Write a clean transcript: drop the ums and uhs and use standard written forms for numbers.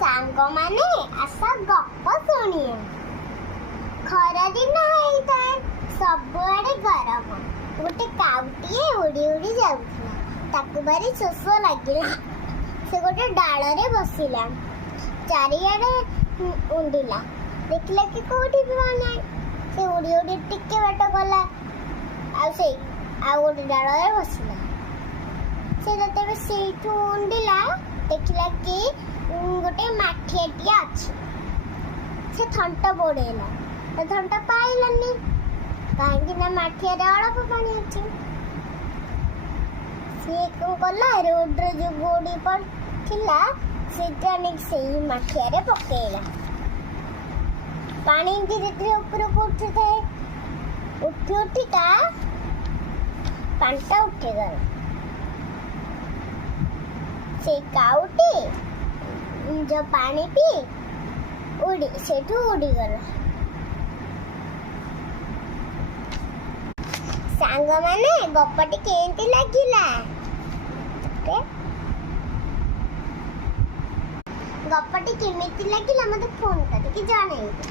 ସାଙ୍ଗମାନେ ଆସ ଗପ ଶୁଣିବା। ଖରା ଦିନ ହେଇଥାଏ, ସବୁଆଡେ ଗରମ। ଗୋଟେ କାଉଟିଏ ଉଡ଼ି ଉଡ଼ି ଯାଉଥିଲା। ତାକୁ ଭାରି ଶୋଷ ଲାଗିଲା। ସେ ଗୋଟେ ଡାଳରେ ବସିଲା, ଚାରିଆଡେ ଉଣ୍ଡିଲା। ଦେଖିଲା କି କୋଉଠି ବି ନାହିଁ। ସେ ଉଡ଼ି ଉଡ଼ି ଟିକେ ବାଟ ଗଲା, ଆଉ ଗୋଟେ ଡାଳରେ ବସିଲା। ସେ ଯେତେବେଳେ ସେଇଠୁ ଉଣ୍ଡିଲା, ଦେଖିଲା କି ଗୋଟେ ମାଠିଆଟିଏ ଅଛି। ସେ ଥଣ୍ଟ ବୋଡ଼େଇଲା, ସେ ଥଣ୍ଟ ପାଇଲାନି, କାହିଁକି ନା ମାଠିଆରେ ଅଳ୍ପ ପାଣି ଅଛି। ସିଏ କଣ କଲା, ରୋଡରେ ଯୋଉ ଗୋଡ଼ି ପଡ଼ିଥିଲା ସେଟା ନେଇକି ସେଇ ମାଠିଆରେ ପକେଇଲା। ପାଣି ଧୀରେ ଧୀରେ ଉପରକୁ ଉଠୁଥାଏ। ଉଠି ଉଠିକା ପାଣିଟା ଉଠିଗଲା। ସେ କାଉଟି ଯୋଉ ପାଣି ପିଇ ସେଠୁ ଉଡ଼ିଗଲା। ସାଙ୍ଗମାନେ ଗପଟି କେମିତି ଲାଗିଲା? ଗପଟି କେମିତି ଲାଗିଲା ମତେ ଫୋନ କରିକି ଜଣେଇବେ।